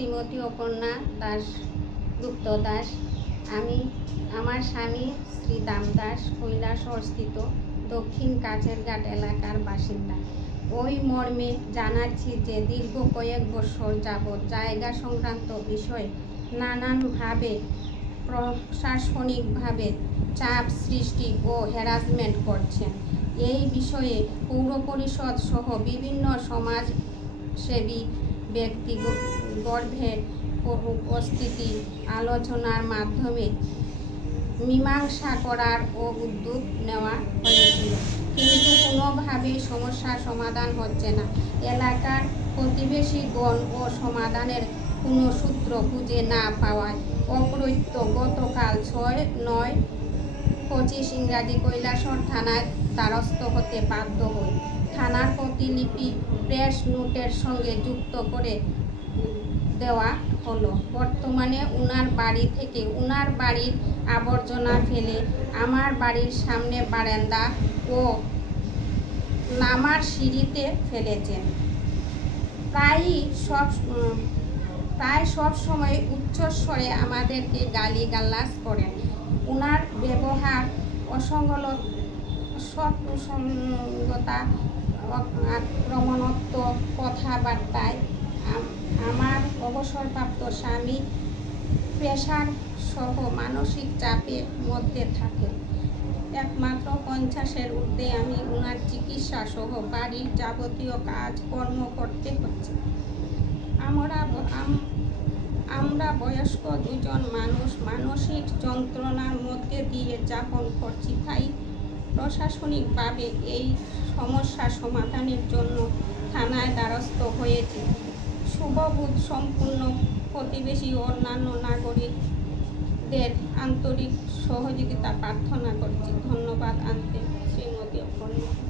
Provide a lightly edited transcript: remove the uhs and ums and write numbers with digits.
শ্রীমতী অপর্ণা দাস গুপ্ত দাস। আমি আমার স্বামী শ্রী দাম দাস কৈলাসহরস্থিত দক্ষিণ কাছেরঘাট এলাকার বাসিন্দা। ওই মর্মে জানাচ্ছি যে দীর্ঘ কয়েক বছর যাবৎ জায়গা সংক্রান্ত বিষয়ে নানানভাবে প্রশাসনিকভাবে চাপ সৃষ্টি ও হ্যারাসমেন্ট করছেন। এই বিষয়ে পৌর পরিষদ সহ বিভিন্ন সমাজসেবী ব্যক্তিগণের উপস্থিতি আলোচনার মাধ্যমে মীমাংসা করার উদ্যোগ নেওয়া হয়েছিল, কিন্তু কোনোভাবেই সমস্যার সমাধান হচ্ছে না। এলাকার প্রতিবেশীগণ ও সমাধানের কোনো সূত্র খুঁজে না পাওয়ায় অপ্রত্যক্ষ গতকাল 6/9/25 ইংরাজি কৈলাসহর থানায় দ্বারস্থ হতে বাধ্য হই। থানার প্রতিলিপি প্রেস নোটের সঙ্গে যুক্ত করে দেওয়া হলো। বর্তমানে উনার বাড়ি থেকে উনার বাড়ির আবর্জনা ফেলে আমার বাড়ির সামনে বারান্দা ও নামার সিঁড়িতে ফেলেছেন। প্রায় সব সময় উচ্চস্বরে আমাদেরকে গালিগালাজ করেন। উনার ব্যবহার অসংগতা আক্রমণাত্মক কথাবার্তায় আমার অবসরপ্রাপ্ত স্বামী প্রেশার সহ মানসিক চাপের মধ্যে থাকেন। একমাত্র 50-এর ঊর্ধ্বে আমি উনার চিকিৎসা সহ বাড়ির যাবতীয় কাজকর্ম করতে হচ্ছে। আমরা বয়স্ক দুজন মানুষ মানসিক যন্ত্রণার মধ্যে দিয়ে যাপন করছি। তাই প্রশাসনিকভাবে এই সমস্যা সমাধানের জন্য থানায় দ্বারস্থ হয়েছি। শুভবুদ্ধ সম্পূর্ণ প্রতিবেশী ও অন্যান্য নাগরিকদের আন্তরিক সহযোগিতা প্রার্থনা করছি। ধন্যবাদ। শ্রীমতী অপর্ণা।